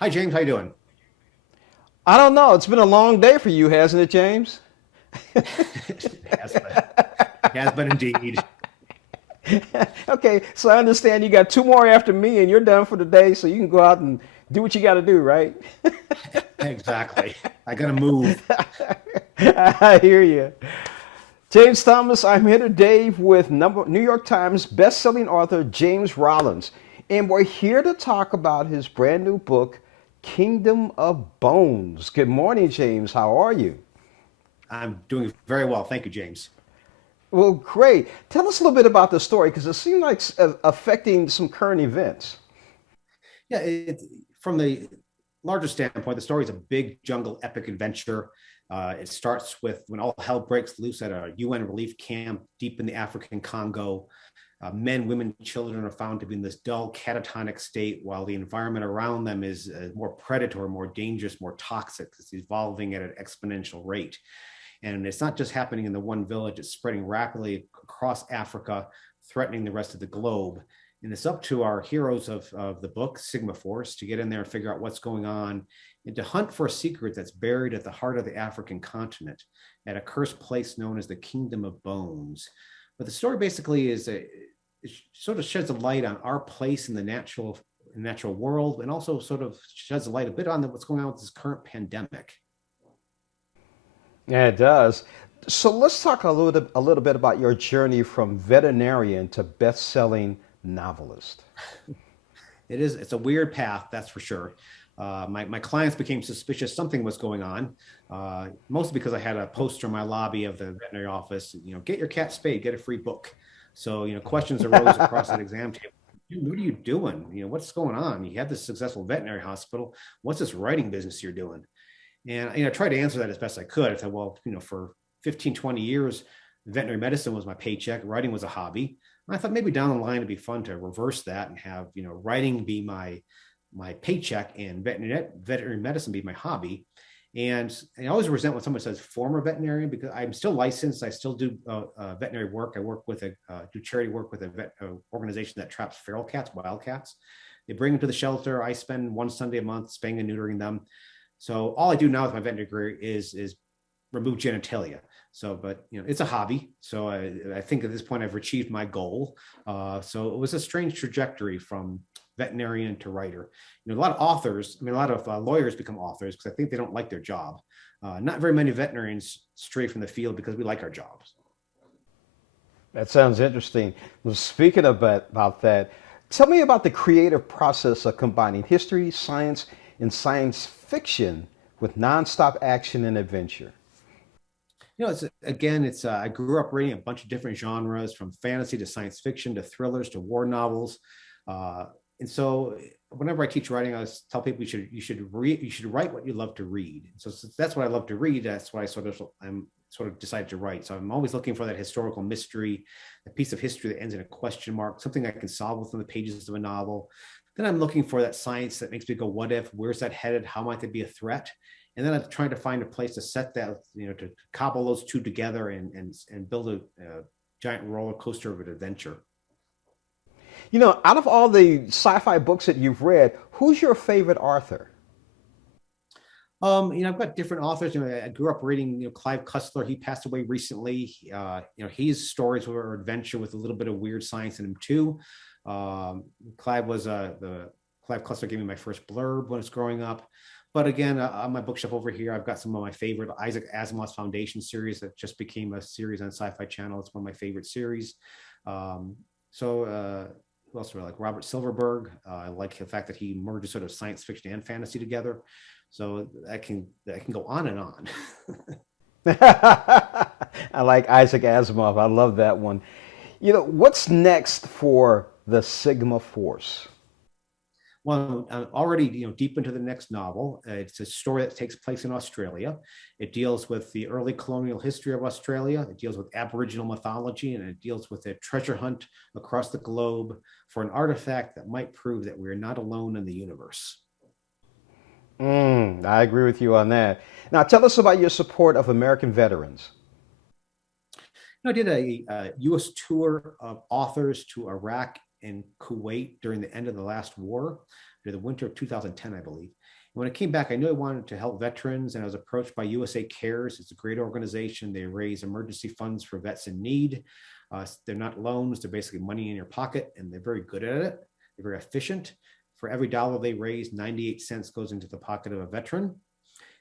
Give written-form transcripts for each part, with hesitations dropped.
Hi, James. How you doing? I don't know. It's been a long day for you, hasn't it, James? It has been. It has been indeed. Okay, so I understand you got two more after me and you're done for the day, so you can go out and do what you got to do, right? Exactly. I gotta move. I hear you. James Thomas, I'm here today with New York Times best-selling author James Rollins, and we're here to talk about his brand new book, Kingdom of Bones. Good morning, James. How are you? I'm doing very well. Thank you, James. Well, great. Tell us a little bit about the story because it seemed like affecting some current events. Yeah, from the larger standpoint, the story is a big jungle epic adventure. It starts with when all hell breaks loose at a UN relief camp deep in the African Congo. Men, women, children are found to be in this dull catatonic state while the environment around them is more predatory, more dangerous, more toxic. It's evolving at an exponential rate. And it's not just happening in the one village, it's spreading rapidly across Africa, threatening the rest of the globe. And it's up to our heroes of the book, Sigma Force, to get in there and figure out what's going on and to hunt for a secret that's buried at the heart of the African continent at a cursed place known as the Kingdom of Bones. But the story basically it sort of sheds a light on our place in the natural world and also sort of sheds a light a bit on what's going on with this current pandemic. Yeah, it does. So let's talk a little bit about your journey from veterinarian to best-selling novelist. It's a weird path, that's for sure. My clients became suspicious something was going on, mostly because I had a poster in my lobby of the veterinary office. Get your cat spayed, get a free book. So questions arose across that exam table. Dude, what are you doing? What's going on? You have this successful veterinary hospital. What's this writing business you're doing? And I tried to answer that as best I could. I said, well, for 15, 20 years, veterinary medicine was my paycheck. Writing was a hobby. And I thought maybe down the line it'd be fun to reverse that and have, writing be my paycheck and veterinary medicine be my hobby. And I always resent when someone says former veterinarian because I'm still licensed. I still do veterinary work. I work with do charity work with a organization that traps feral cats, wild cats. They bring them to the shelter. I spend one Sunday a month spaying and neutering them. So all I do now with my veterinary career is remove genitalia. So, but it's a hobby. So I think at this point I've achieved my goal. So it was a strange trajectory from veterinarian to writer. A lot of authors, a lot of lawyers become authors because I think they don't like their job. Not very many veterinarians stray from the field because we like our jobs. That sounds interesting. Well, speaking about that, tell me about the creative process of combining history, science, and science fiction with nonstop action and adventure. It's I grew up reading a bunch of different genres from fantasy to science fiction to thrillers to war novels. And so whenever I teach writing, I always tell people you should write what you love to read. So since that's what I love to read, that's why I'm sort of decided to write. So I'm always looking for that historical mystery, a piece of history that ends in a question mark, something I can solve within the pages of a novel. Then I'm looking for that science that makes me go, what if? Where's that headed? How might that be a threat? And then I'm trying to find a place to set that, to cobble those two together and build a giant roller coaster of an adventure. Out of all the sci-fi books that you've read, who's your favorite author? I've got different authors. I grew up reading, Clive Cussler. He passed away recently. His stories were adventure with a little bit of weird science in them too. Clive was the Clive Cussler gave me my first blurb when I was growing up. But again, on my bookshelf over here, I've got some of my favorite Isaac Asimov's Foundation series that just became a series on Sci-Fi Channel. It's one of my favorite series. Who else do I like? Robert Silverberg. I like the fact that he merges sort of science fiction and fantasy together. So that can go on and on. I like Isaac Asimov. I love that one. What's next for the Sigma Force? Well, I'm already deep into the next novel. It's a story that takes place in Australia. It deals with the early colonial history of Australia. It deals with Aboriginal mythology, and it deals with a treasure hunt across the globe for an artifact that might prove that we're not alone in the universe. I agree with you on that. Now, tell us about your support of American veterans. I did a U.S. tour of authors to Iraq and Kuwait during the end of the last war. during the winter of 2010, I believe. And when I came back, I knew I wanted to help veterans, and I was approached by USA Cares. It's a great organization. They raise emergency funds for vets in need. They're not loans, they're basically money in your pocket, and they're very good at it. They're very efficient. For every dollar they raise, 98 cents goes into the pocket of a veteran.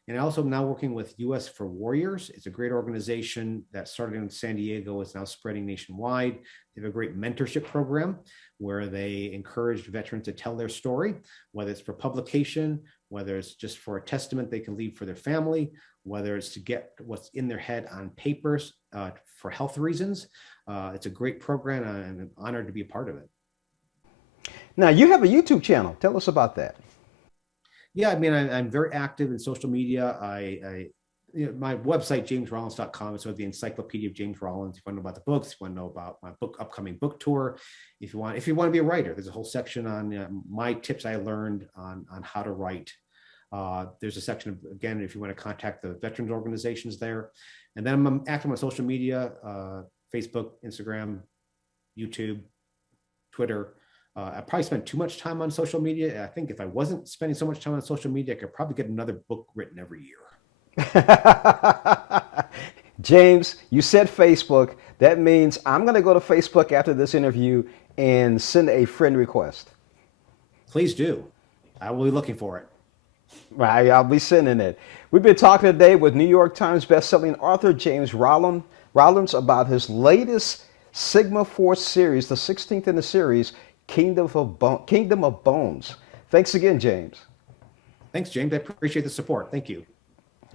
And I also am now working with US for Warriors. It's a great organization that started in San Diego, is now spreading nationwide. They have a great mentorship program where they encourage veterans to tell their story, whether it's for publication, whether it's just for a testament they can leave for their family, whether it's to get what's in their head on papers for health reasons. It's a great program, and I'm honored to be a part of it. Now, you have a YouTube channel. Tell us about that. Yeah, I mean, I'm very active in social media. My website, jamesrollins.com, is sort of the encyclopedia of James Rollins. If you want to know about the books, if you want to know about my upcoming book tour, if you want to be a writer, there's a whole section on my tips I learned on how to write. There's a section of, again, if you want to contact the veterans organizations there. And then I'm active on social media, Facebook, Instagram, YouTube, Twitter. I probably spent too much time on social media. I think if I wasn't spending so much time on social media, I could probably get another book written every year. James, you said Facebook. That means I'm going to go to Facebook after this interview and send a friend request. Please do. I will be looking for it. Right, I'll be sending it. We've been talking today with New York Times bestselling author James Rollins about his latest Sigma Force series, the 16th in the series, Kingdom of Bones. Thanks again, James. Thanks, James. I appreciate the support. Thank you.